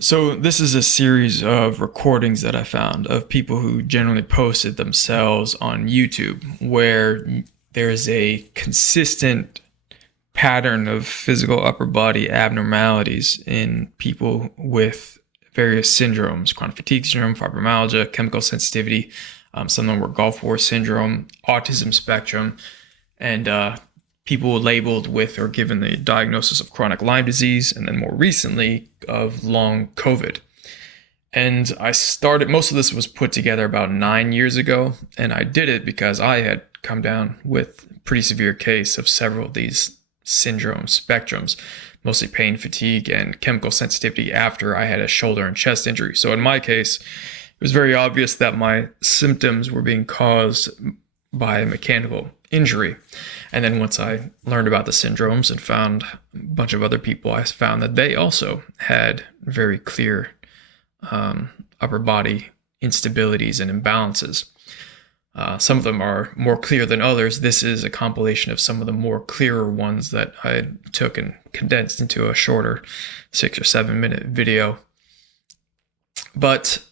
So this is a series of recordings that I found of people who generally posted themselves on YouTube, where there's a consistent pattern of physical upper body abnormalities in people with various syndromes: chronic fatigue syndrome, fibromyalgia, chemical sensitivity, some of them were Gulf War syndrome, autism spectrum, and people labeled with or given the diagnosis of chronic Lyme disease, and then more recently of long COVID. And most of this was put together about 9 years ago, and I did it because I had come down with a pretty severe case of several of these syndrome spectrums, mostly pain, fatigue, and chemical sensitivity after I had a shoulder and chest injury. So in my case, it was very obvious that my symptoms were being caused by a mechanical injury. And then once I learned about the syndromes and found a bunch of other people, I found that they also had very clear upper body instabilities and imbalances. Some of them are more clear than others. This is a compilation of some of the more clearer ones that I took and condensed into a shorter 6 or 7 minute video. But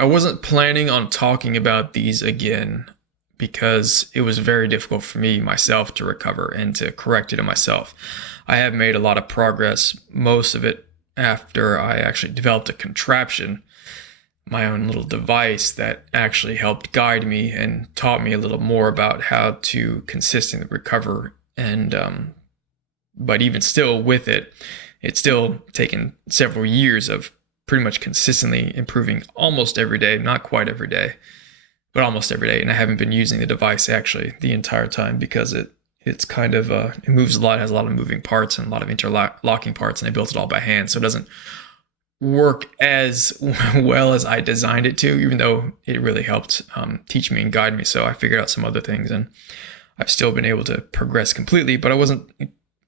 I wasn't planning on talking about these again because it was very difficult for me myself to recover and to correct it in myself. I have made a lot of progress, most of it after I actually developed a contraption, my own little device that actually helped guide me and taught me a little more about how to consistently recover. And but even still with it, it's still taken several years of pretty much consistently improving almost every day, not quite every day, but almost every day. And I haven't been using the device actually the entire time because it's kind of it moves a lot, has a lot of moving parts and a lot of interlocking parts, and I built it all by hand, so it doesn't work as well as I designed it to, even though it really helped teach me and guide me. So I figured out some other things, and I've still been able to progress completely, but I wasn't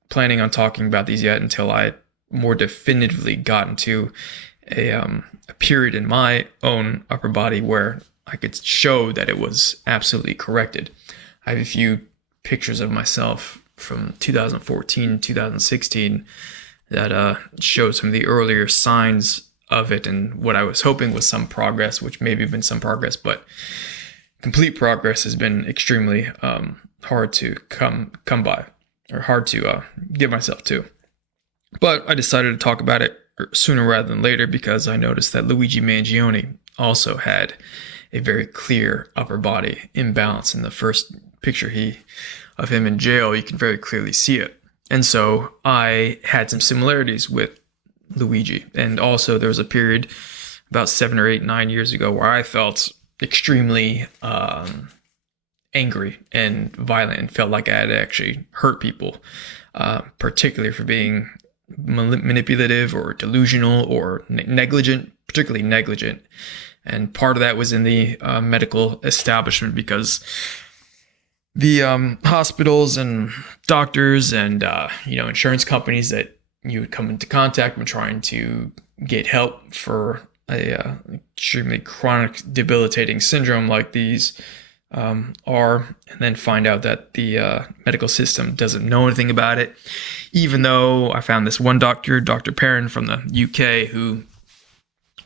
planning on talking about these yet until I more definitively got into a period in my own upper body where I could show that it was absolutely corrected. I have a few pictures of myself from 2014, 2016 that showed some of the earlier signs of it, and what I was hoping was some progress, which maybe have been some progress, but complete progress has been extremely hard to come by, or hard to give myself to. But I decided to talk about it sooner rather than later because I noticed that Luigi Mangione also had a very clear upper body imbalance. In the first picture of him in jail, you can very clearly see it. And so I had some similarities with Luigi. And also there was a period about 7 or 8, 9 years ago where I felt extremely angry and violent and felt like I had actually hurt people, particularly for being manipulative or delusional or negligent, particularly negligent. And part of that was in the medical establishment because the hospitals and doctors and insurance companies that you would come into contact when trying to get help for a extremely chronic debilitating syndrome like these are, and then find out that the medical system doesn't know anything about it, even though I found this one doctor, Dr. Perrin from the UK, who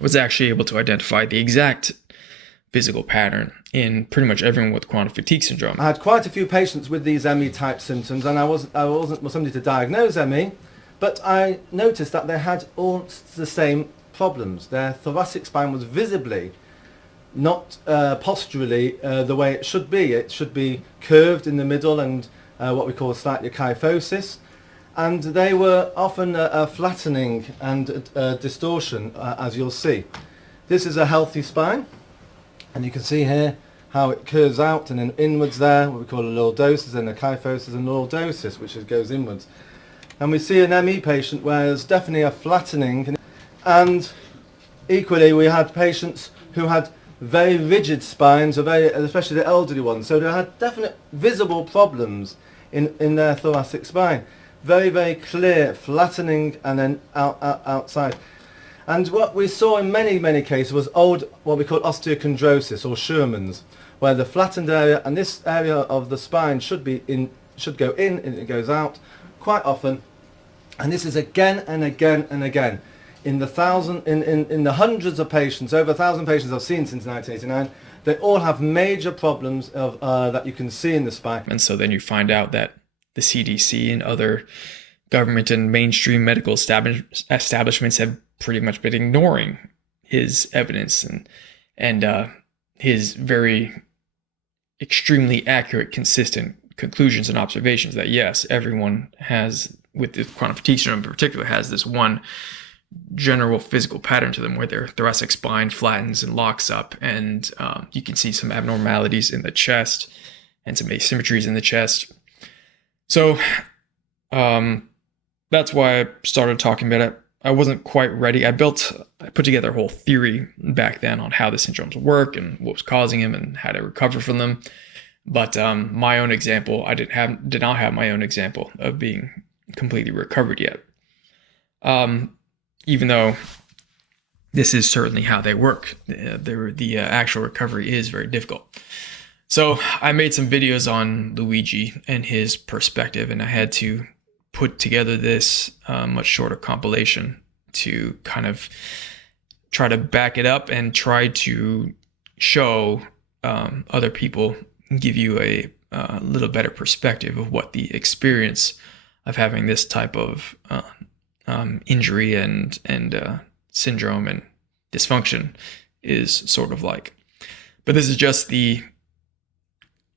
was actually able to identify the exact physical pattern in pretty much everyone with chronic fatigue syndrome. I had quite a few patients with these ME type symptoms, and I wasn't somebody to diagnose ME, but I noticed that they had all the same problems. Their thoracic spine was visibly not posturally the way it should be. It should be curved in the middle and what we call slightly kyphosis. And they were often flattening and distortion, as you'll see. This is a healthy spine, and you can see here how it curves out and then inwards there, what we call a lordosis, and a kyphosis and lordosis, which goes inwards. And we see an ME patient where there's definitely a flattening, and equally we had patients who had very rigid spines, especially the elderly ones, so they had definite visible problems in their thoracic spine. Very, very clear flattening and then outside. And what we saw in many, many cases was what we call osteochondrosis or Sherman's, where the flattened area and this area of the spine should go in and it goes out quite often. And this is again and again and again. in the hundreds of patients, over 1,000 patients I've seen since 1989, they all have major problems of, that you can see in the spine. And so then you find out that the CDC and other government and mainstream medical establishments have pretty much been ignoring his evidence and his very extremely accurate, consistent conclusions and observations that yes, everyone has, with the chronic fatigue syndrome in particular, has this one general physical pattern to them where their thoracic spine flattens and locks up, and you can see some abnormalities in the chest and some asymmetries in the chest. So that's why I started talking about it. I wasn't quite ready. I put together a whole theory back then on how the syndromes work and what was causing them and how to recover from them. But my own example, I did not have my own example of being completely recovered yet. Even though this is certainly how they work, the actual recovery is very difficult. So I made some videos on Luigi and his perspective, and I had to put together this much shorter compilation to kind of try to back it up and try to show other people, give you a little better perspective of what the experience of having this type of injury and syndrome and dysfunction is sort of like. But this is just the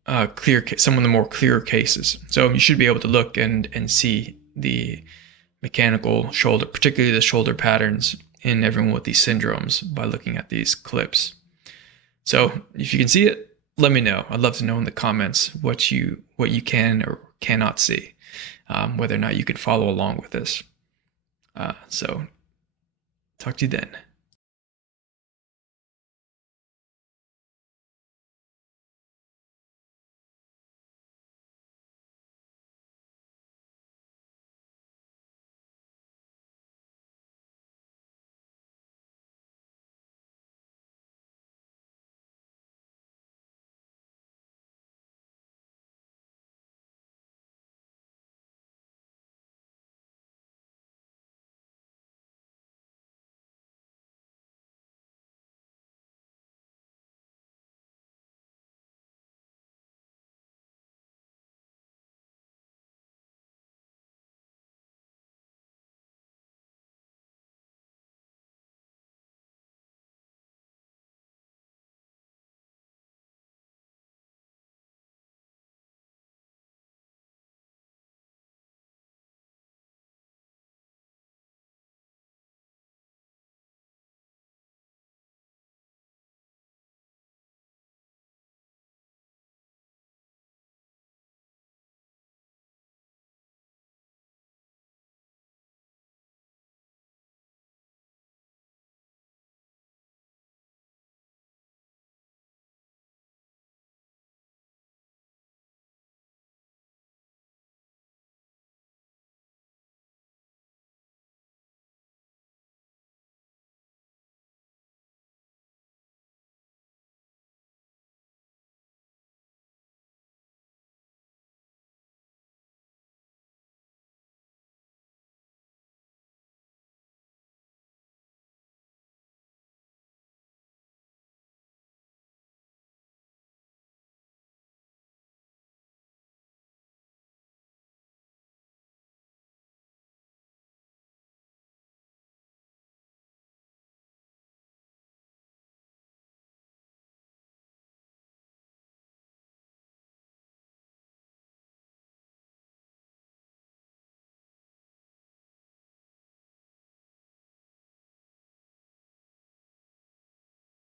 some of the more clear cases. So you should be able to look and see the mechanical shoulder, particularly the shoulder patterns in everyone with these syndromes by looking at these clips. So if you can see it, let me know. I'd love to know in the comments what you can or cannot see, whether or not you can follow along with this. So talk to you then.